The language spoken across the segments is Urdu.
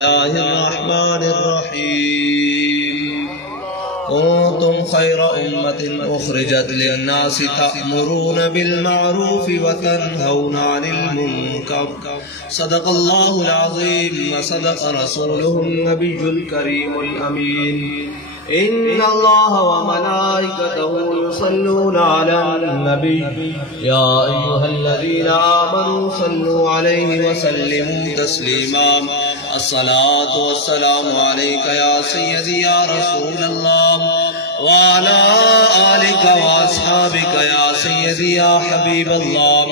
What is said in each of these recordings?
الله الرحمن الرحيم كنتم خير أمة أخرجت للناس تأمرون بالمعروف وتنهون عن المنكر صدق الله العظيم وصدق رسوله النبي الكريم الأمين إن الله وملائكته يصلون على النبي يا أيها الذين آمنوا صلوا عليه وسلموا تسليما الصلاة والسلام عليك يا سيدي يا رسول الله وعلى آلك وأصحابك يا سيدي يا حبيب الله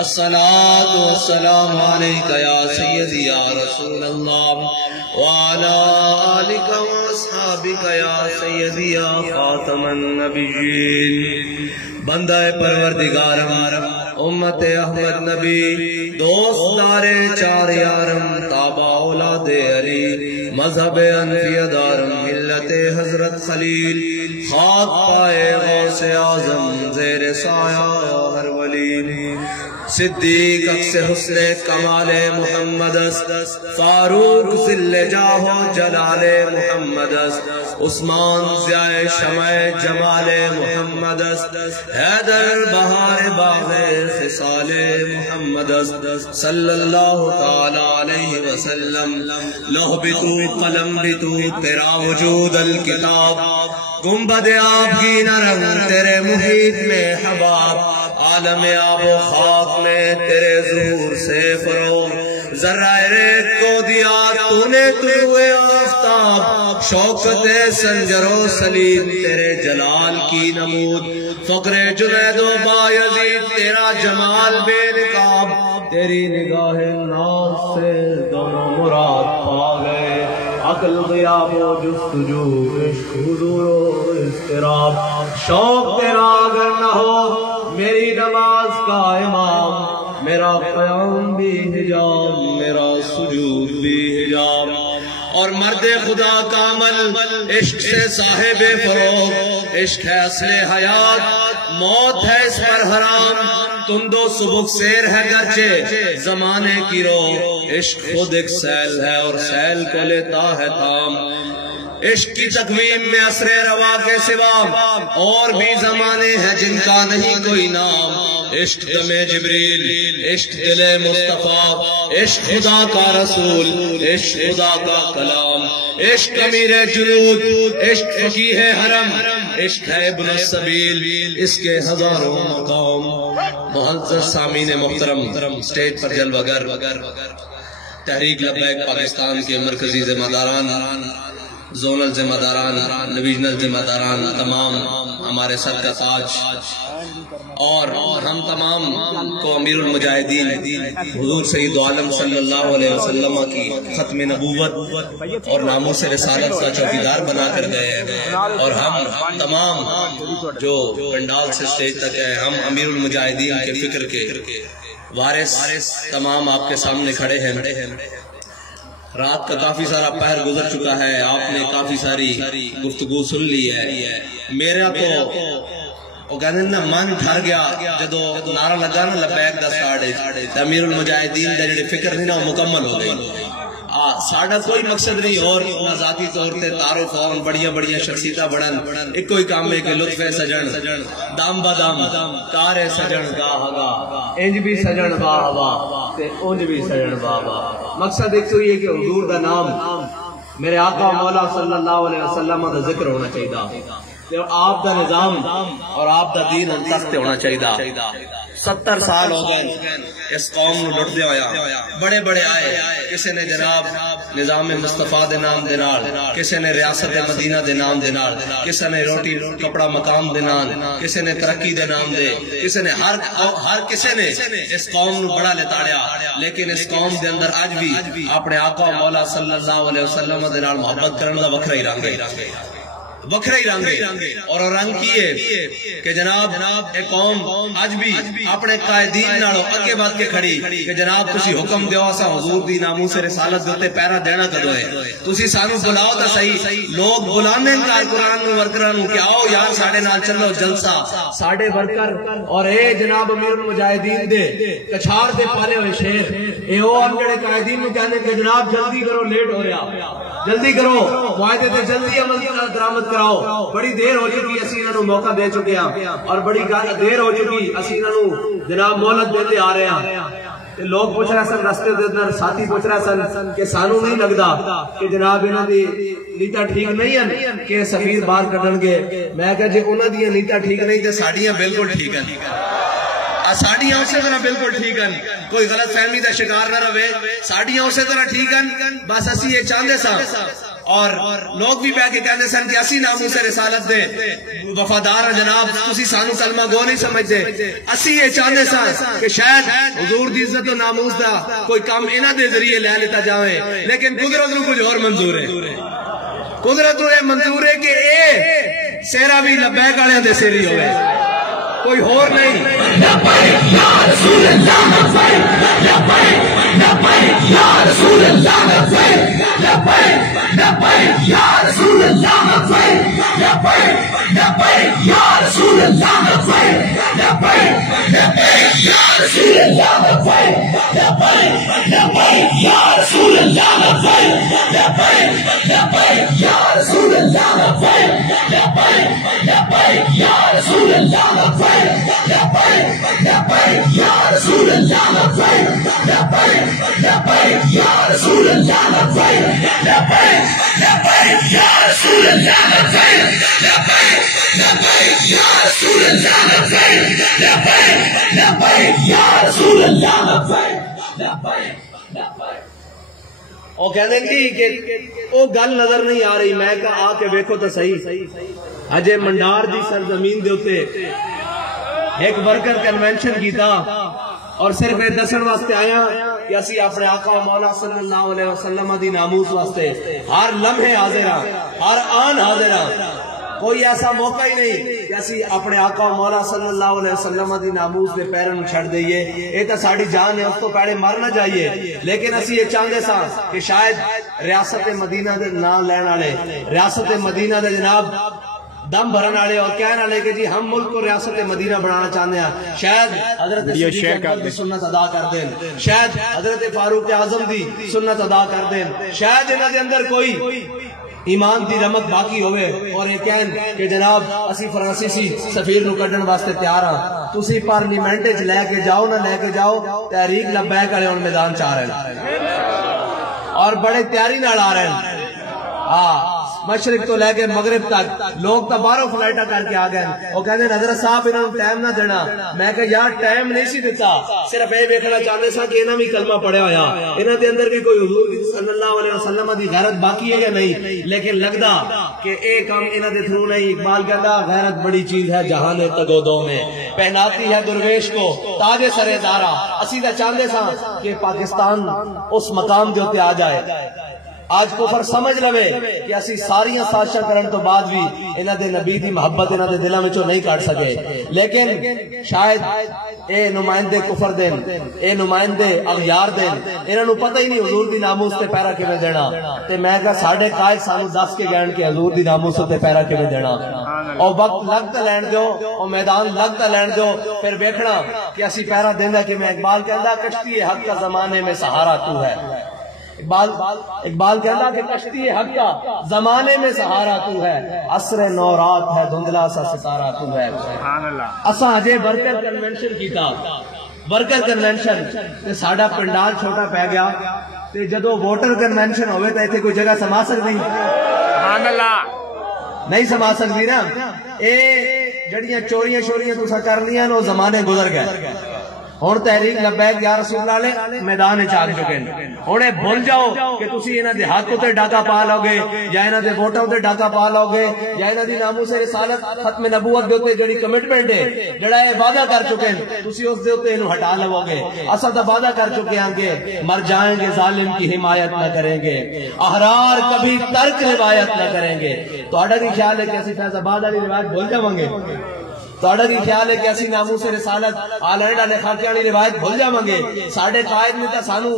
الصلاة والسلام عليك يا سيدي يا رسول الله وعلى آلك وأصحابك يا سيدي يا خاتم النبيين بندہ پروردگارم امت احمد نبی دوست دار چار یارم تابع اولاد علی مذہب انفیہ دارم ملت حضرت خلیل خاک پائے غوث اعظم زیر سایہ ہر ولی صدیق اکس حسن کمال محمد فاروق ذل جاہ جلال محمد عثمان ضیاء شمع جمال محمد حیدر بہار باغ خصال محمد صلی اللہ تعالی علیہ وسلم لوح بھی تو قلم بھی تو تیرا وجود الکتاب گنبد آب کی نرم تیرے محیط میں حباب عالم آب و خاک میں تیرے ظہور سے فروغ ذرہ ریت کو دیا تو نے طلوع آفتاب شوکت سنجر و سلیم تیرے جلال کی نمود فقر جنید و بایزید تیرا جمال بے نقاب تیری نگاہ ناز سے دونوں مراد پا گئے عقل غیاب و جستجو عشق حضور و اضطراب شوق تیرا اگر نہ ہو میری نماز کا امام میرا قیام بھی حجاب میرا سجود بھی حجاب اور مرد خدا کا عمل عشق سے صاحب فروغ عشق ہے اصل حیات موت ہے اس پر حرام تند و سبک سیر ہے گرچہ زمانے کی روح عشق خود ایک سیل ہے اور سیل کو لیتا ہے تام عشق کی تقویم میں اثر روا کے سوا اور بھی زمانے ہیں جن کا نہیں کوئی نام عشق دم جبریل عشق دل مصطفیٰ عشق خدا کا رسول عشق خدا کا کلام عشق امیر جنود عشق فقیہ حرم عشق ہے ابن السبیل اس کے ہزاروں مقام معزز سامعین محترم سٹیج پر جلوہ گر تحریک لبیک پاکستان کے مرکزی ذمہ داران زونل ذمہ داران ڈویژنل ذمہ داران تمام ہمارے سر کا تاج اور ہم تمام کو امیر المجاہدین حضور سید عالم صلی اللہ علیہ وسلم کی ختم نبوت اور ناموس رسالت کا چوکیدار بنا کر گئے ہیں اور ہم تمام جو پنڈال سے سٹیج تک ہیں ہم امیر المجاہدین کے فکر کے وارث تمام آپ کے سامنے کھڑے ہیں رات کا کافی سارا پہر گزر چکا ہے آپ نے کافی ساری گفتگو سن لی ہے میرا تو کہنے نا من ٹھر گیا جدو نعرہ لگا نا لبیک دا ساڑے امیر المجاہدین دا جڑی فکر نہیں نا مکمل ہو گئی ساڑھا کوئی مقصد نہیں اور ذاتی طور تے تعارف اور بڑیاں شخصیتہ بڑھن ایک کوئی کام ہے کہ لطف سجن دام با دام کار سجن گاہ گاہ انج بھی سجن واہ واہ تے انج بھی سجن واہ واہ مقصد ایک تو یہ کہ حضور دا نام میرے آقا مولا صلی اللہ علیہ وسلم دا ذکر ہونا چاہیے آپ دا نظام اور آپ دا دین تخت ہونا چاہیے 70 سال ہو گئے اس قوم نو لٹ دیا ہویا بڑے بڑے آئے کسی نے جناب نظام مصطفیٰ دے نام دے نال کسی نے ریاست مدینہ دے نام دے نال کسی نے روٹی کپڑا مقام دے نال کسی نے ترقی دے نام دے کسی نے ہر کسی نے اس قوم نو بڑا لتاڑیا لیکن اس قوم دے اندر آج بھی اپنے آقا مولا صلی اللہ علیہ وسلم دے نال محبت کرنے دا وکھرا ہی رنگ ہے وکھرا ہی رنگ ہے اور رنگ کیے کہ جناب ایک قوم آج بھی اپنے قائدین نالوں اگے بات کے کھڑی کہ جناب تسی حکم دیو اسا حضور دی ناموس رسالت دیتے پیرا دینا کدو ہے تسی سانو بلاؤ تا صحیح لوگ بلانے کا قرآن میں ورکرانوں کہ آؤ یار ساڑھے نال چلو جلسہ ساڑھے ورکر اور اے جناب امیر المجاہدین دے کچھار دے پالے ہوئے شیر اے او ہم جڑے قائدین نو کہنے کہ جناب جلدی کرو لیٹ ہو رہا جلدی کرو معاہدے تے جلدی عمل درآمد کراؤ بڑی دیر ہو چکی اسی انہاں نو موقع دے چکے ہیں اور بڑی دیر ہو چکی اسی انہاں نو جناب مہلت دیندے آ رہے ہیں لوگ پوچھ رہے سن رستے دے اندر ساتھی پوچھ رہے سن کہ سانو نہیں لگدا کہ جناب انہاں دی نیتا ٹھیک نہیں ہیں کہ سفیر باہر کڈن گے میں کہا جے انہاں دی نیتا ٹھیک نہیں تے ساڈیاں بالکل ٹھیک ہیں ساڈیاں اسی طرح بالکل ٹھیک ہیں کوئی غلط فہمی دا شکار نہ رہے ساڈیاں اسی طرح ٹھیک ہیں بس اسی یہ چاہندے سا اور لوگ بھی بیٹھ کے کہندے سن کہ اسی ناموس رسالت دے وفادار جناب تسی سانو کلمہ گو نہیں سمجھدے اسی یہ چاہندے سا کہ شاید حضور دی عزت و ناموس دا کوئی کام انہاں دے ذریعے لے لیتا جاوے لیکن قدرت نو کچھ اور منظور ہے قدرت نو یہ منظور ہے کہ اے سیرا بھی لبیک والے دے سیری ہوئے کوئی اور نہیں لبیک یا رسول اللہ لبیک لبیک یا رسول اللہ لبیک لبیک یا رسول اللہ لبیک لبیک یا رسول اللہ لبیک لبیک یا رسول اللہ لبیک لبیک یا رسول اللہ لبیک لبیک یا رسول اللہ لبیک لبیک یا رسول اللہ لبیک لبیک یا رسول اللہ لبیک لبیک یا رسول اللہ لبیک لبیک یا رسول اللہ لبیک لبیک یا رسول اللہ لبیک لبیک یا رسول اللہ لبیک او کہنے گی کہ او گل نظر نہیں آ رہی میں کہا آ کے دیکھو تو صحیح اجے منڈار دی سرزمین دے ہوتے ایک ورکر کنونشن کیتا اور صرف یہ دسن واسطے آیا کہ اسی اپنے آقا و مولا صلی اللہ علیہ وسلم دی ناموس واسطے ہر لمحے حاضر ہر آن حاضر کوئی ایسا موقع ہی نہیں کہ اسی اپنے آقا و مولا صلی اللہ علیہ وسلم دی ناموس دے پیرن چھڑ دئیے یہ تو ساڑی جان ہے اس کو پہلے مر نہ جائیے لیکن اسی یہ چاہتے سا کہ شاید ریاست مدینہ دے نام لین والے ریاست مدینہ دے جناب دم بھرن والے اور کہنے والے کہ جی ہم ملک کو ریاست مدینہ بنانا چاہتے ہیں شاید حضرت صدیق اکبر دی سنت ادا کر دیں شاید حضرت فاروق اعظم دی سنت ادا کر دیں شاید انہاں دے اندر کوئی ایمان دی رمق باقی ہوئے اور یہ کہیں کہ جناب اسی فرانسیسی سفیر نو کڈن واسطے تیار ہاں تسی پارلیمنٹ وچ لے کے جاؤ نہ لے کے جاؤ تحریک لبیک والے ان میدان چاہ رہے ہیں اور بڑے تیاری نال آ رہے ہیں مشرق تو لے کے مغرب تک لوگ تو باہروں فلائٹاں کر کے آ گئے وہ کہتے ہیں حضرت صاحب انہوں نے ٹائم نہ دینا میں کہ یار ٹائم نہیں سی دیتا صرف یہ دیکھنا چاہتے سا کہ انہوں بھی کلمہ پڑھیا ہویا انہوں دے اندر بھی کوئی حضور صلی اللہ علیہ وسلم دی غیرت باقی ہے یا نہیں لیکن لگدا کہ ایک کام انہوں دے تھرو نہیں اقبال کہتا غیرت بڑی چیز ہے جہان تگودوں میں پہناتی ہے درویش کو تاج سر دارا اسی دا چاہتے سا کہ پاکستان اس مقام جو تے آ جائے آج کفر سمجھ لوے کہ اسی ساری سازشاں کرن تو بعد بھی انہاں دے نبی دی محبت انہاں دے دلاں وچوں نہیں کٹ سکے لیکن شاید اے نمائندے کفر دین اے نمائندے اغیار دین انہاں نو پتہ ہی نہیں حضور دی ناموس تے پیرا کیویں دینا تے میں کہا ساڈے قائد سانو دس کے گئن کہ حضور دی ناموس تے پیرا کیویں دینا اور وقت لگتا لین دیو اور میدان لگتا لین دیو پھر دیکھنا کہ اسی پیرا دیندا کہ میں اقبال کہندا کشتی حق کا زمانے میں سہارا تو ہے اقبال کہتا کہ کشتی حق کا زمانے میں سہارا تو ہے عصر نو رات ہے دھندلا سا ستارہ تو ہے اساں اجے ورکر کنونشن کیتا ورکر کنونشن تے ساڈا پنڈال چھوٹا پہ گیا تے جدو ووٹر کنونشن ہوئے تے ایتھے کوئی جگہ سما سکدی سبحان اللہ نہیں سما سکدی نا اے جڑیاں چوریاں شوریاں تساں کرنیاں نو زمانے گزر گئے ہن تحریک لبیک یا رسول اللہ میدان وچ آ چکے ہیں ہن بھول جاؤ کہ تسی انہاں دے ہاتھ تے ڈاکا پا لو گے یا انہاں دے ووٹاں تے ڈاکا پا لو گے یا انہاں دی ناموس رسالت ختم نبوت دے تے جڑی کمٹمنٹ ہے جڑا اے وعدہ کر چکے ہیں تسی اس دے تے اینو ہٹا لو گے اساں تا وعدہ کر چکے ہیں کہ مر جائیں گے ظالم کی حمایت نہ کریں گے احرار کبھی ترک روایت نہ کریں گے تہاڈا کی خیال ہے کہ اسی فیض آباد والی روایت بھول جاواں گے تہاڈا کی خیال ہے کہ اسی ناموس رسالت آلائنڈا نے خاکے والی روایت بھول جاواں گے؟ ساڈے قائد نے تے سانو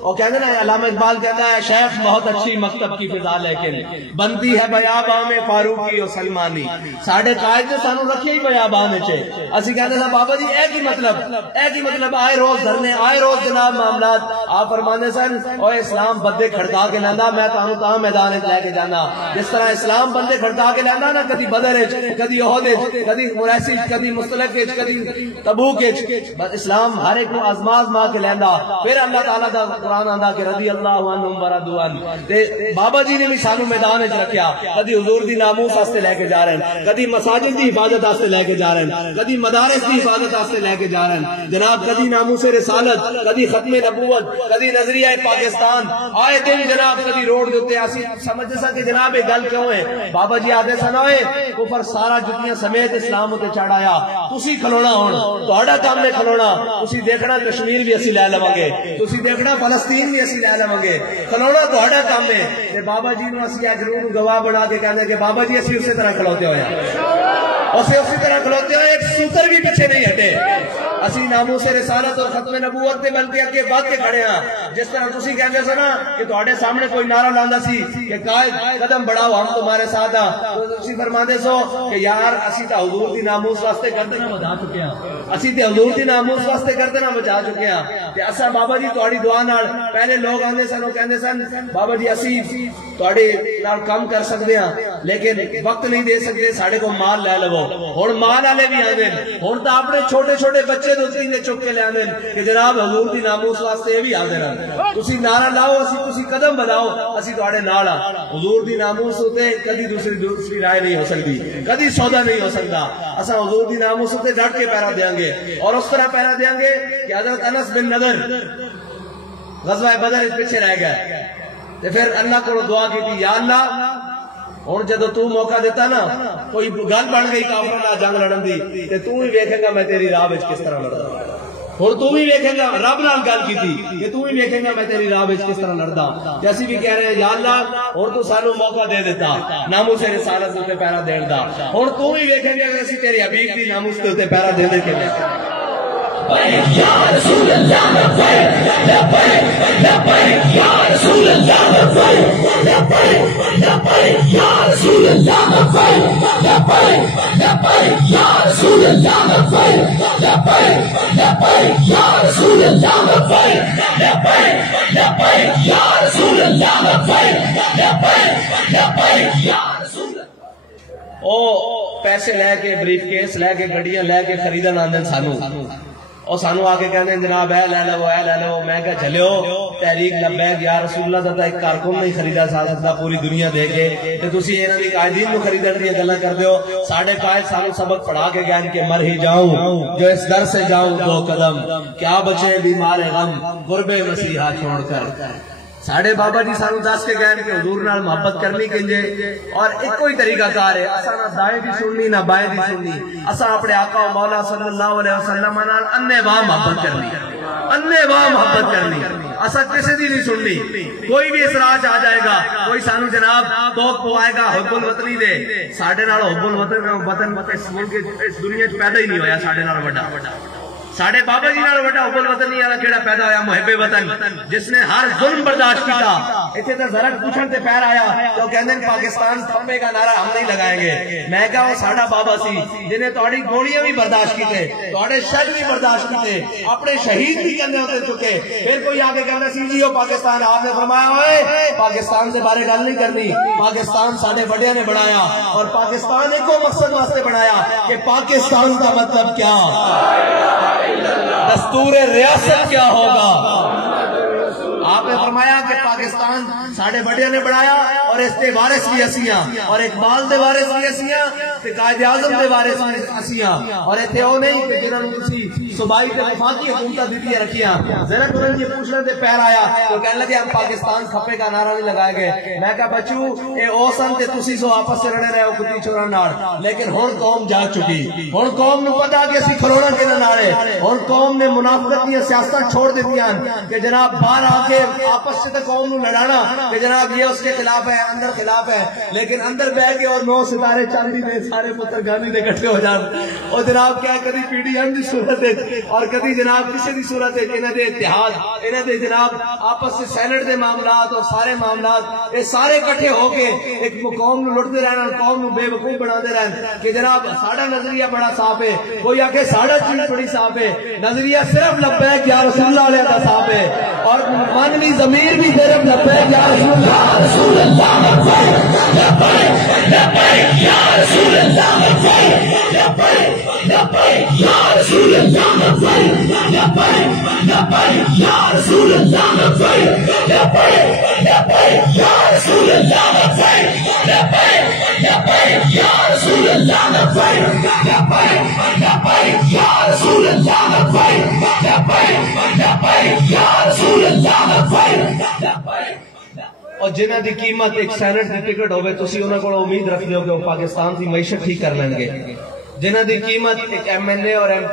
او کہندے نا، علامہ اقبال کہتا ہے شیخ بہت اچھی مکتب کی فضا لیکن بنتی ہے بیاباں میں فاروقی و سلمانی. ساڈے قائد نے سانو رکھیا ہی بیاباں وچ. اسی کہندے سا بابا جی اے کی مطلب آئے روز دھرنے، آئے روز جناب معاملات. آپ فرماندے سن اوے اسلام بندے کھڑکا کے لیندا، میں تانوں تاں میدان وچ لے کے جانا. جس طرح اسلام بندے کھڑکا کے لیندا نا، کدی بدر وچ، کدی احد وچ، کدی مریسی، کدی مستلق وچ، کدی تبوک وچ، اسلام ہر ایک نو آزما کے لیندا. پھر اللہ تعالیٰ دا قرآن آندا کہ رضی اللہ عنہم ورضوا عنہ. تے بابا جی نے بھی سانو میدان وچ رکھیا. کدی حضور دی ناموس واسطے لے کے جا رہے ہیں، کدی مساجد دی حفاظت واسطے لے کے جا رہے ہیں، کدی مدارس دی حفاظت واسطے لے کے جا رہے ہیں جناب، کدی ناموس رسالت، کدی ختم نبوت، کدی نظریہ پاکستان. آئے دن جناب کدی روڈ دے اوتے اسی سمجھدے سا کہ جناب یہ گل کیوں ہے؟ بابا جی آدھے سن اوئے کفر سارا جتیاں سمیت اسلام تے چڑھایا، تسی کھلونا ہن تہاڈا کام ہے کھلونا. تسی دیکھنا کشمیر بھی اسی لے لواں گے، تسی دیکھنا فلسطین بھی اسی لے لواں گے، کھلونا تہاڈا کام ہے. تے بابا جی نو اسی ایک روح گواہ بنا کے کہندے کہ بابا جی اسی اسی طرح کھلوتے ہوئے اسی طرح کھلوتے ہوئے ایک سوتر بھی پیچھے نہیں ہٹے. اسی ناموس رسالت اور ختم نبوت تے بلکہ اگے بڑھ کے کھڑے ہاں. جس طرح تسی کہندے سو نا کہ تہاڈے سامنے کوئی نعرہ لاندا سی کہ قائد قدم بڑھاؤ ہم تمہارے ساتھ ہاں، تو تسی فرماندے سو کہ یار اسی تے حضور دی ناموس واسطے کردے نہ بچا چکے ہاں، اسی تے حضور دی ناموس واسطے کردے نہ بچا چکے ہاں. تے اسا بابا جی تہاڈی دعا نال پہلے لوگ آندے سن او کہندے سن بابا جی اسی تہاڈے نال کام کر سکدے ہاں لیکن وقت نہیں دے سکتے، ساڈے کو مال لے لو. ہن مال والے بھی آندے ہن تا اپنے چھوٹے چھوٹے بچے دوسری نے چک کے لے آندے کہ جناب حضور دی ناموس واسطے یہ بھی آندے رہن. تسی نعرہ لاؤ، تسی قدم بڑھاؤ، اسی تہاڈے نال ہاں. حضور دی ناموس تے کدی دوسری رائے نہیں ہو سکتی، کدی سودا نہیں ہو سکتا. اساں حضور دی ناموس تے ڈٹ کے پہرا دیاں گے اور اس طرح پہرا دیاں گے کہ حضرت انس بن نضر غزوہ بدر اس پیچھے رہ گئے تے پھر اللہ کو دعا کی یا اللہ ہن جدو تو موقع دیتا نا کوئی گل بن گئی کافراں نال جنگ لڑن دی تے تو ہی ویکھے گا میں تیری راہ وچ کس طرح لڑدا. ہن تو بھی ویکھے گا رب نال گل کیتی کہ تو ہی ویکھے گا میں تیری راہ وچ کس طرح لڑدا. تے اسی بھی کہہ رہے ہیں یا اللہ ہن تو سانو موقع دے دیتا ناموس رسالت تے پہرا دین دا. ہن تو ہی ویکھے گا کہ اسی تیرے حبیب دی ناموس تے پہرا دے دے کے یا رسول اللہ لبیک لبیک لبیک یا رسول اللہ لبیک لبیک لبیک یا رسول اللہ لبیک لبیک لبیک یا رسول اللہ لبیک لبیک لبیک یا رسول اللہ لبیک لبیک لبیک یا رسول اللہ لبیک لبیک لبیک یا رسول اللہ. او پیسے لے کے بریف کیس لے کے گڈیاں لے کے خریدن آندے سانو اور سانو آ کے کہتے ہیں جناب اے لے لو اے لے لو. میں کہ چلو تحریک لبیک یا رسول اللہ دا ایک کارکن نہیں خریدا سکدا پوری دنیا دے کے تے تسی انہاں دی قائدین نو خریدن دی گلاں کردے ہو. ساڈے قائد سانو سبق پڑھا کے گئے کہ مر ہی جاؤں جو اس در سے جاؤں دو قدم، کیا بچے بیمار غم قرب مسیحا چھوڑ کر. ساڈے بابا جی سانو دس کے گئے کہ حضور نال محبت کرنی کنجے اور ایک ہی طریقہ کار ہے، اساں نہ دائیں دی سننی نہ بائیں دی سننی. اساں اپنے آقا و مولا صلی اللہ علیہ وسلم نال انے واہ محبت کرنی، انے واہ محبت کرنی. اساں کسی دی نہیں سننی. کوئی بھی اسراج آ جائے گا، کوئی سانو جناب توق پوائے گا حب الوطنی دے، ساڈے نال حب الوطن اس ملک اس دنیا وچ پیدا ہی نہیں ہویا ساڈے نال وڈا. ساڈے بابا جی نال وڈا حب الوطنی والا کیڑا پیدا ہویا؟ محب وطن جس نے ہر ظلم برداشت کیتا. ایتھے تے ذرا پوچھن تے پیر آیا تو کہندے پاکستان تھمے کا نعرہ ہم نہیں لگائیں گے. میں کہا وہ ساڈا بابا سی جنہیں تہاڈی گولیاں بھی برداشت کیتے، تہاڈے شر بھی برداشت کیتے، اپنے شہید بھی کندھے تے چکے. پھر کوئی آ کے کہندا سی جی وہ پاکستان، آپ نے فرمایا اوئے پاکستان دے بارے گل نہیں کرنی. پاکستان ساڈے بڑیاں نے بنایا اور پاکستان ایک مقصد واسطے بنایا کہ پاکستان کا مطلب کیا، دستور ریاست کیا ہوگا. آپ نے فرمایا کہ پاکستان ساڑھے بڑیاں نے بڑھایا اور اس دے وارث بھی اسیاں اور اقبال دے وارث بھی اسیاں تے قائد اعظم دے وارث بھی اسیاں. اور ایتھے او نہیں کہ جنہاں نوں تسی صوبائی تے وفاقی حکومتاں دتیاں رکھیاں. ذرا انہاں نے پوچھنے تے پیر آیا تو کہنے لگے ہم پاکستان کھپے کا نعرہ نہیں لگائے گئے. میں کہا بچو اے او سن تے تسی سو آپس سے لڑے رہے ہو کتی چوراں نال، لیکن ہن قوم جا چکی. ہن قوم نوں پتہ کہ اسی کھلونا کنا نال ہے. ہن قوم نے منافقت دی سیاست چھوڑ دتیاں کہ جناب باہر آ کے آپس سے تے قوم قوم نو لڑانا کہ جناب یہ اس کے خلاف ہے اندر خلاف ہے، لیکن اندر بیٹھ کے اور 9 ستارے چاندی دے سارے پتر گاندھی دے کٹھے ہو جان اور جناب کیا کدی پی ڈی ایم دی صورت ہے اور کدی جناب کسی دی صورت ہے انہاں دے اتحاد انہاں دے جناب آپس سے سینٹ دے معاملات اور سارے معاملات یہ سارے کٹھے ہو کے ایک قوم نو لڑتے رہنا، قوم نو بے وقوف بنا دے رہنا کہ جناب ساڈا نظریہ بڑا صاف ہے، کوئی آکے ساڈا چیز بڑی صاف ہے، نظریہ صرف لبیک یا رسول اللہ علیہ کا صاف ہے اور مانوی ضمیر بھی صرف لبیک یا رسول اللہ رسول اللہ لبیک یا رسول اللہ لبیک یا رسول اللہ لبیک یا رسول اللہ لبیک یا رسول اللہ لبیک یا رسول اللہ لبیک یا رسول اللہ لبیک یا رسول اللہ اور جنہ دی قیمت ایک سینٹ دی ٹکٹ ہوئے تسی انہاں کو امید رکھ دیو کہ وہ پاکستان دی معیشت ٹھیک کر لیں گے، جنہ دی قیمت ایک ایم این اے اور ایم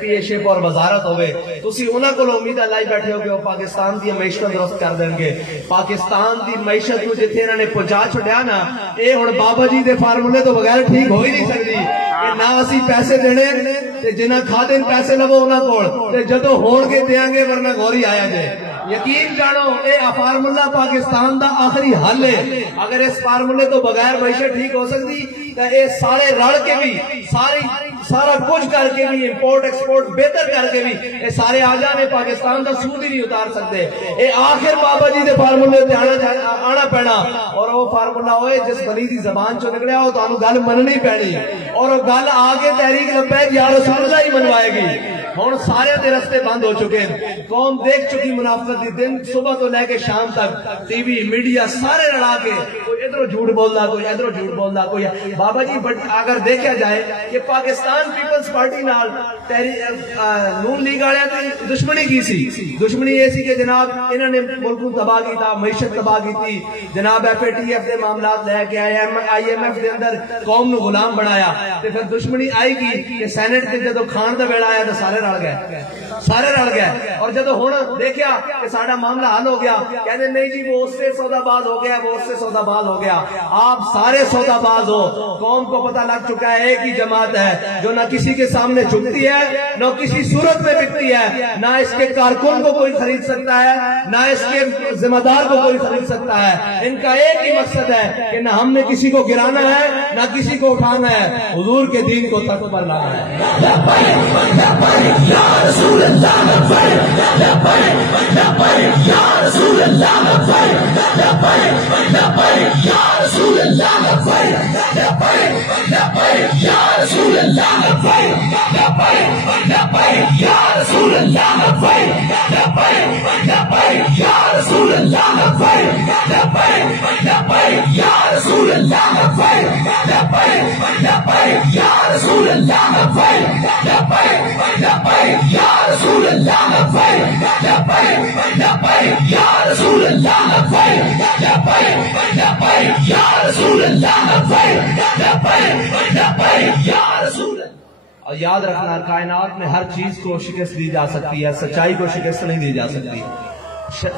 پی اے شپ اور وزارت ہوئے تسی انہاں کو امید لائی بیٹھے ہو کہ وہ پاکستان دی معیشت درست کر دیں گے۔ پاکستان دی معیشت کو جتھے انہوں نے پہنچا چھڑیا نا اے ہن بابا جی دے فارمولے تو بغیر ٹھیک ہو ہی نہیں سکتی کہ نہ اسی پیسے دینے تے جنہ کھادے پیسے لگو انہاں کول تے جدوں ہون کے دیاں گے ورنہ گوری آیا جائے۔ یقین جانو اے فارمولہ پاکستان دا آخری حل ہے، اگر اس فارمولے تو بغیر معیشت ٹھیک ہو سکتی تو اے سارے رل کے بھی سارا کچھ کر کے بھی امپورٹ ایکسپورٹ بہتر کر کے بھی اے سارے آ جانے پاکستان دا سود ہی نہیں اتار سکتے۔ اے آخر بابا جی دے فارمولے تے آنا پینا اور وہ فارمولہ ہوئے جس بلی دی زبان چو نکلیا ہو تو گل مننی پینی اور وہ گل آگے تحریک لبیک یا رسول اللہ ہی منوائے گی۔ ہوں سارے دے رستے بند ہو چکے ہیں، قوم دیکھ چکی منافقت دی، دن صبح تو لے کے شام تک ٹی وی میڈیا سارے لڑا کے کوئی ادھر جھوٹ بولدا کوئی ادھر جھوٹ بولدا کوئی بابا جی اگر دیکھا جائے کہ پاکستان پیپلز پارٹی نال نون لیگ والے کی دشمنی کی سی، دشمنی یہ سی کہ جناب انہوں نے ملک کو تباہ کیتا، معیشت تباہ کی، جناب ایف اے ٹی ایف دے معاملات لے کے آئے، آئی ایم ایف دے اندر قوم نو غلام بنایا، تے پھر دشمنی آئی گی کہ سینٹ کے جدو کھان دا ویڑا آیا تو سارے رل گئے اور جدو ہن دیکھیا کہ ساڈا معاملہ حل ہو گیا کہتے نہیں جی وہ اس سے سودا باز ہو گیا، وہ اس سے سودا باز ہو گیا۔ آپ سارے سودا باز ہو، قوم کو پتہ لگ چکا ہے ایک ہی جماعت ہے جو نہ کسی کے سامنے جھکتی ہے نہ کسی صورت میں بکتی ہے، نہ اس کے کارکن کو کوئی خرید سکتا ہے نہ اس کے ذمہ دار کو کوئی خرید سکتا ہے۔ ان کا ایک ہی مقصد ہے کہ نہ ہم نے کسی کو گرانا ہے نہ کسی کو اٹھانا ہے، حضور کے دین کو تخت پر لانا ہے۔ یا رسول اللہ لبیک لبیک یا رسول اللہ لبیک لبیک یا رسول اللہ لبیک لبیک یا رسول اللہ لبیک لبیک یا رسول اللہ لبیک لبیک یا رسول اللہ لبیک لبیک یا رسول اللہ لبیک لبیک یا رسول اللہ لبیک لبیک یا رسول اللہ لبیک لبیک یا رسول اللہ لبیک لبیک یا رسول اللہ لبیک لبیک یا رسول اللہ۔ اور یاد رکھنا کائنات میں ہر چیز کو شکست دی جا سکتی ہے، سچائی کو شکست نہیں دی جا سکتی۔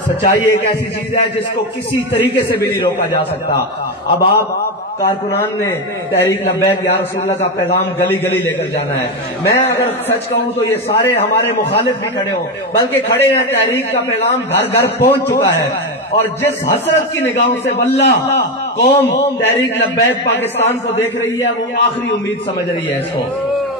سچائی ایک ایسی چیز ہے جس کو کسی طریقے سے بھی نہیں روکا جا سکتا۔ اب آپ کارکنان نے تحریک لبیک یا رسول اللہ کا پیغام گلی گلی لے کر جانا ہے۔ میں اگر سچ کہوں تو یہ سارے ہمارے مخالف بھی کھڑے ہوں بلکہ کھڑے ہیں، تحریک کا پیغام گھر گھر پہنچ چکا ہے اور جس حسرت کی نگاہوں سے واللہ قوم تحریک لبیک پاکستان کو دیکھ رہی ہے وہ آخری امید سمجھ رہی ہے اس کو۔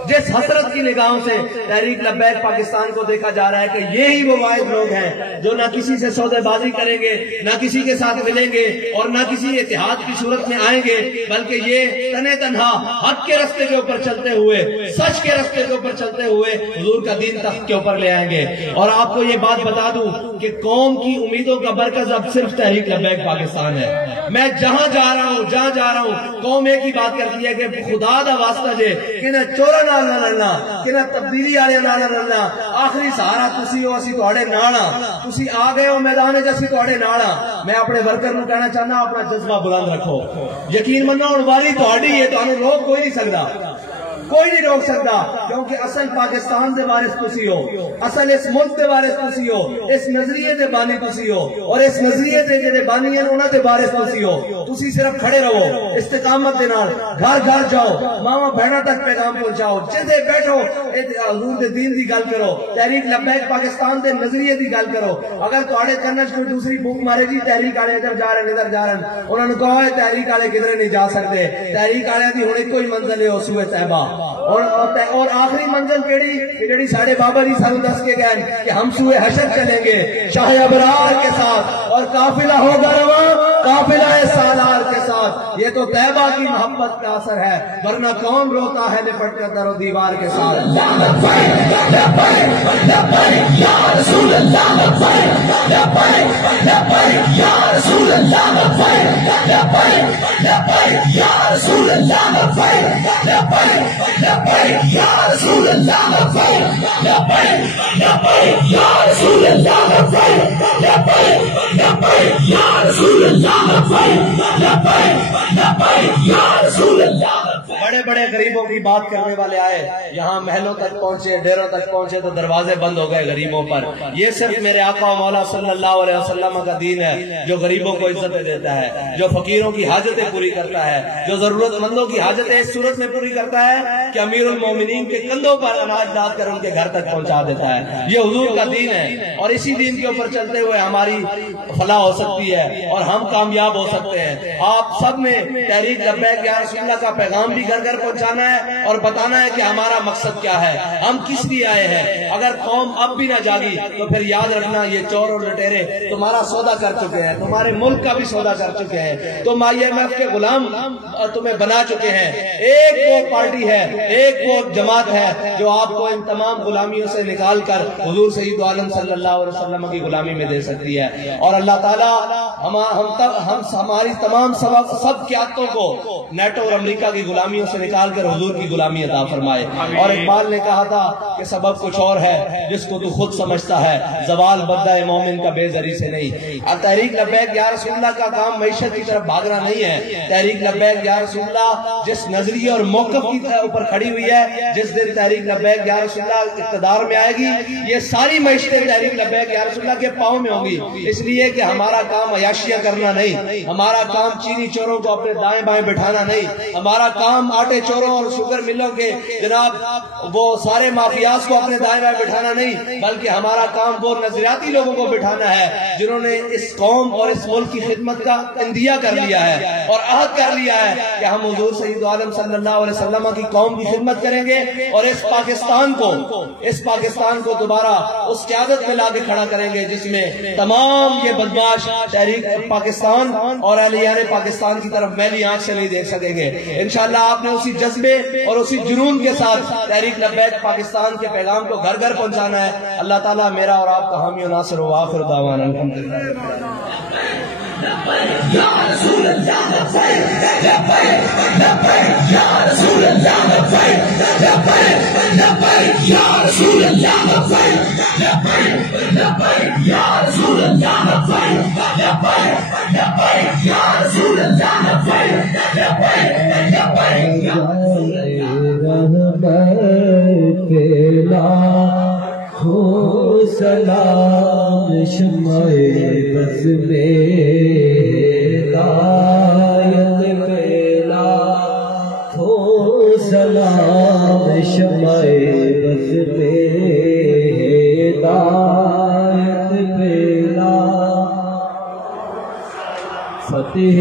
جس حسرت کی نگاہوں سے تحریک لبیک پاکستان کو دیکھا جا رہا ہے کہ یہی وہ واحد لوگ ہیں جو نہ کسی سے سودے بازی کریں گے نہ کسی کے ساتھ ملیں گے اور نہ کسی اتحاد کی صورت میں آئیں گے، بلکہ یہ تنے تنہا حق کے راستے کے اوپر چلتے ہوئے، سچ کے راستے کے اوپر چلتے ہوئے حضور کا دین تخت کے اوپر لے آئیں گے۔ اور آپ کو یہ بات بتا دوں کہ قوم کی امیدوں کا مرکز اب صرف تحریک لبیک پاکستان ہے۔ میں جہاں جا رہا ہوں قوم ایک ہی بات کرتی ہے کہ خدا دا واسطہ جے کہ نہ چورا نال نہ لڑنا کہ نہ تبدیلی والے نال نہ لڑنا، آخری سہارا تسی ہو، اسی تواڈے نال ہاں، تسی آ گئے ہو میدان وچ، اسی تواڈے نال ہاں۔ میں اپنے ورکر نو کہنا چاہنا اپنا جذبہ بلند رکھو، یقین منو ہن والی تہاڈی ہے، تانوں روک کوئی نہیں سکدا۔ کوئی نہیں روک سکتا، کیونکہ اصل پاکستان دے وارث تسی ہو، اصل اس ملک دے وارث تسی ہو، اس نظریے دے بانی تسی ہو، اور اس نظریے دے جڑے بانی ہیں انہاں دے وارث تسی ہو۔ تسی صرف کھڑے رہو استقامت دے نال، گھر گھر جاؤ، ماواں بہناں تک پیغام پہنچاؤ، جدے بیٹھو حضور دے دین دی گل کرو، تحریک لبیک پاکستان دے نظریے دی گل کرو۔ اگر تہاڈے کنن کوئی دوسری بھوک مارے جی تحریک والے ادھر جا رہے ادھر جا رہے ہیں، انہوں نے کہا تحریک والے کدھر نہیں جا سکتے، تحریک والے دی ہن کوئی منزل ہے سوئے طیبہ، اور آخری منزل کیڑی جڑی ساڈے بابا جی سانو دس کے گئے کہ ہم سوئے حشر چلیں گے شاہ ابرار کے ساتھ، اور قافلہ ہوگا رواں قافلہ سالار کے ساتھ۔ یہ تو طیبہ کی محبت کا اثر ہے، ورنہ کون روتا ہے لپٹ کر در و دیوار کے ساتھ۔ بڑے بڑے غریبوں کی بات کرنے والے آئے، یہاں محلوں تک پہنچے، ڈیروں تک پہنچے تو دروازے بند ہو گئے غریبوں پر۔ یہ صرف میرے آقا و مولا صلی اللہ علیہ وسلم کا دین ہے جو غریبوں کو عزت دیتا ہے، جو فقیروں کی حاجتیں پوری کرتا ہے، جو ضرورت مندوں کی حاجتیں اس صورت میں پوری کرتا ہے کہ امیر المومنین کے کندھوں پر اناج ڈال کر ان کے گھر تک پہنچا دیتا ہے۔ یہ حضور کا دین ہے، اور اسی دین کے اوپر چلتے ہوئے ہماری فلاح ہو سکتی ہے اور ہم کامیاب ہو سکتے ہیں۔ آپ سب نے تحریک لبیک یا رسول اللہ کا پیغام بھی گھر گھر پہنچانا ہے اور بتانا ہے کہ ہمارا مقصد کیا ہے، ہم کس لیے آئے ہیں۔ اگر قوم اب بھی نہ جاگی تو پھر یاد رکھنا یہ چور اور لٹیرے تمہارا سودا کر چکے ہیں، تمہارے ملک کا بھی سودا کر چکے ہیں، تم IMF کے غلام تمہیں بنا چکے ہیں۔ ایک وہ پارٹی ہے، ایک وہ جماعت ہے جو آپ کو ان تمام غلامیوں سے نکال کر حضور سید عالم صلی اللہ علیہ وسلم کی غلامی میں دے سکتی ہے۔ اور اللہ تعالیٰ ہماری تمام سب قیادتوں کو نیٹو اور امریکہ کی غلامیوں سے نکال کر حضور کی غلامی عطا فرمائے۔ اور اقبال نے کہا تھا کہ سبب کچھ اور ہے جس کو تو خود سمجھتا ہے، زوال بدلہ مومن کا بے زری سے نہیں۔ تحریک لبیک یا رسول اللہ کا کام معیشت کی طرف بھاگنا نہیں ہے۔ تحریک لبیک یا رسول اللہ جس نظریے اور موقف کی اوپر کھڑی ہوئی ہے، جس دن تحریک لبیک یا رسول اللہ اقتدار میں آئے گی، یہ ساری معیشتیں تحریک لبیک یا رسول اللہ کے پاؤں میں ہوں گی۔ اس لیے کہ ہمارا کام عیاشیاں کرنا نہیں، ہمارا کام چینی چوروں کو اپنے دائیں بائیں بٹھانا نہیں، ہمارا کام آٹے چوروں اور شوگر ملوں کے جناب وہ سارے مافیاز کو اپنے دائیں بائیں بٹھانا نہیں، بلکہ ہمارا کام وہ نظریاتی لوگوں کو بٹھانا ہے جنہوں نے اس قوم اور اس ملک کی خدمت کا اندیہ کر لیا ہے اور عہد کر لیا ہے کہ ہم حضور سید عالم صلی اللہ علیہ وسلم کی قوم کی خدمت کریں گے، اور اس پاکستان کو دوبارہ اس قیادت میں لا کے کھڑا کریں گے جس میں تمام یہ بدماش تحریک پاکستان اور اہلیان پاکستان کی طرف میلی آنکھ سے نہیں دیکھ سکیں گے۔ انشاءاللہ آپ نے اسی جذبے اور اسی جنون کے ساتھ تحریک لبیک پاکستان کے پیغام کو گھر گھر پہنچانا ہے۔ اللہ تعالیٰ میرا اور آپ کا حامی و ناصر و آخر دعوانا الحمدللہ۔ یا رسول اللہ لبیک لبیک یا رسول اللہ لبیک لبیک لبیک یا رسول اللہ لبیک لبیک لبیک یا رسول اللہ لبیک لبیک لبیک یا رسول اللہ لبیک لبیک لبیک یا رسول اللہ ہو سلام شمع بس میں ہدایت پھیلا، ہو سلام شمع بس میں ہدایت پھیلا، فتح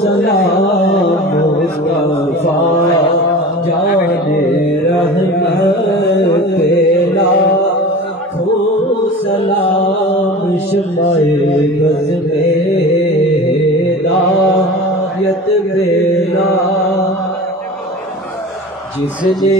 سلام مصطفیٰ جان شمع بز میں ہدایت بیلا جس نے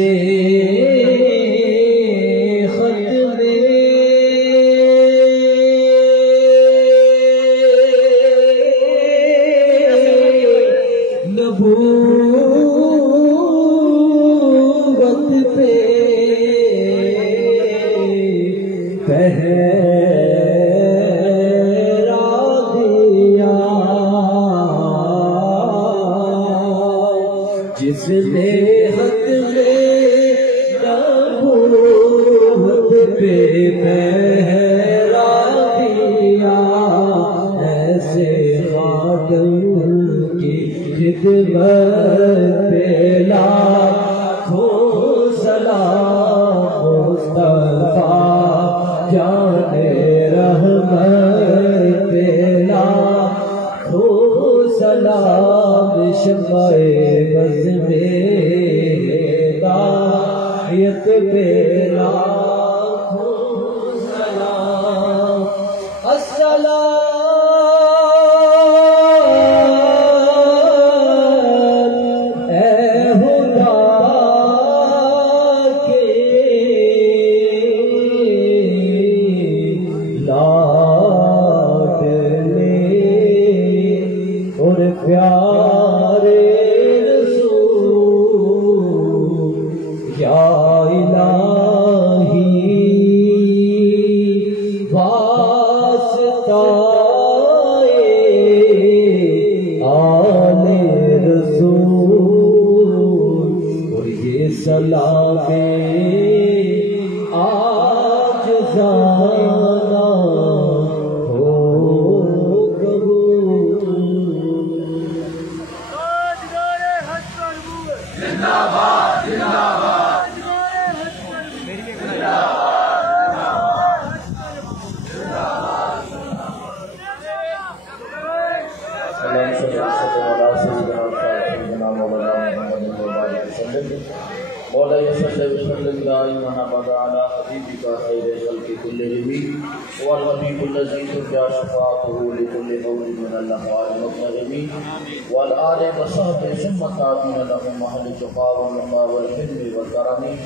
جس نے حق میں نبوت پہ پہرا دیا ایسے خاتم کی خدمت پہ لاکھوں سلام مصطفیٰ جان رحمت پہ لاکھوں سلام شمع بز میں ہدایت پہ لاکھوں سلام السلام اے خدا کے لاڈلے اور پیارے یا الہی واسطہ آل رسول اور یہ سلام آج زانا ہو قبول زندہ باد زندہ باد مولاي صلى وسلم دائما ابدا على حبيبك خير الخلق كلهم والحبيب الذي ترجى شفاعته لكل قول من الاحوال المقتربين والآل وصحبه ثم تابعين لهم اهل الجفاء والنقاء والحلم والكرم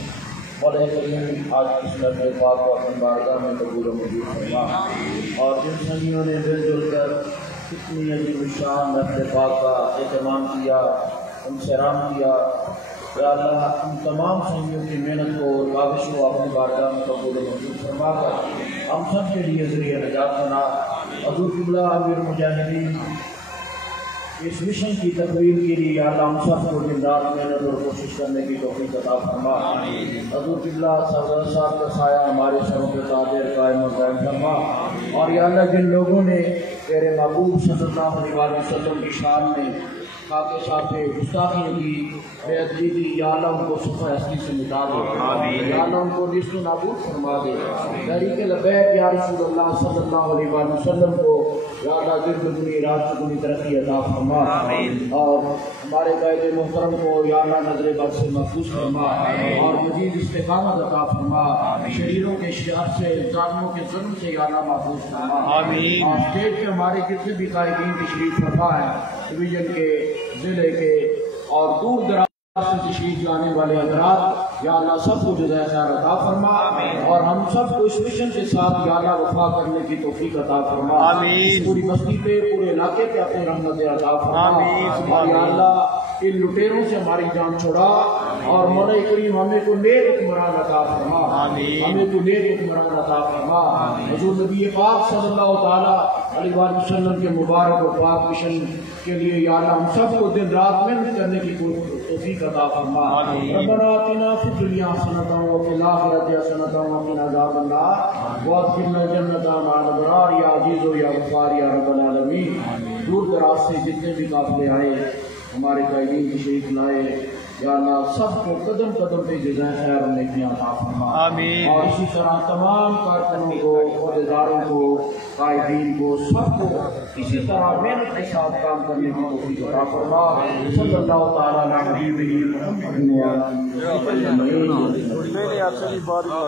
مولاي کریم آج اس لمحے پاک کو اپنی بارگاہ میں قبول و منظور فرما اور جن سنگیوں نے مل جل کر کتنی عظیم شان محفل پاک کا اہتمام کیا ان سے رام کیا یا اللہ ان تمام سنگیوں کی محنت کو اور کاوش کو اپنی بارگاہ میں قبول و منظور فرما کر ہم سب کے لیے ذریعہ نجات بنا حضور قبلہ امیر مجاہدین اس مشن کی تکمیل کے لیے یا اللہ ہم سب کو دن رات محنت اور کوشش کرنے کی توفیق عطا فرما حضور قبلہ صاحب کا سایہ ہمارے سروں کے قادر قائم و دائم فرما اور یا اللہ جن لوگوں نے تیرے محبوب صلی اللہ علیہ وسلم کی شان میں خاکے صاحب گستاخی کی بے ادبی دی یا اللہ ان کو صفحہ ہستی سے مٹا دے یا اللہ ان کو نیست و نابود فرما دے طریق لبیک یا رسول اللہ صلی اللہ علیہ وسلم کو یا اللہ دل بدنی رات بدنی ترقی عطا فرما اور ہمارے قائد محترم کو یا اللہ نظر بد سے محفوظ فرما اور مزید استقامت عطا فرما شریروں کے شر سے ظالموں کے ظلم سے یا اللہ محفوظ فرما اور اسٹیج کے ہمارے کتنے بھی قائدین تشریف فرما ہے ڈویژن کے ضلع کے اور دور دراز سے تشریف لانے والے حضرات یا اللہ سب کو جزائے خیر عطا فرما اور ہم سب کو اس مشن کے ساتھ یا اللہ وفا کرنے کی توفیق عطا فرما پوری بستی پہ پورے علاقے پہ اپنی رحمت عطا فرما اور یا اللہ ان لٹیروں سے ہماری جان چھوڑا اور مولا کریم ہمیں کو نیک حکمران عطا فرما ہمیں کو نیک حکمران عطا فرما حضور نبی پاک صلی اللہ تعالی علیہ وسلم کے مبارک و پاک مشن کے لیے یا اللہ ہم سب کو دن رات محنت کرنے کی توفیق عطا فرما ربنا آتنا فی الدنیا حسنۃ وفی الآخرۃ حسنۃ وقنا عذاب النار وادخلنا الجنۃ مع الابرار یا عزیز و یا غفار یا رب العالمین دور دراز سے جتنے بھی قافلے آئے ہمارے قائدین تشریف لائے یا اللہ سب کو قدم قدم پہ جزائے خیر اور نیکیاں عطا فرما اور اسی طرح تمام کارکنوں کو عہدیداروں کو قائدین کو سب کو اسی طرح محنت کے ساتھ کام کرنے کی توفیق عطا فرما صلی اللہ تعالیٰ علیہ حبیبہ محمد وعلیہ آلہ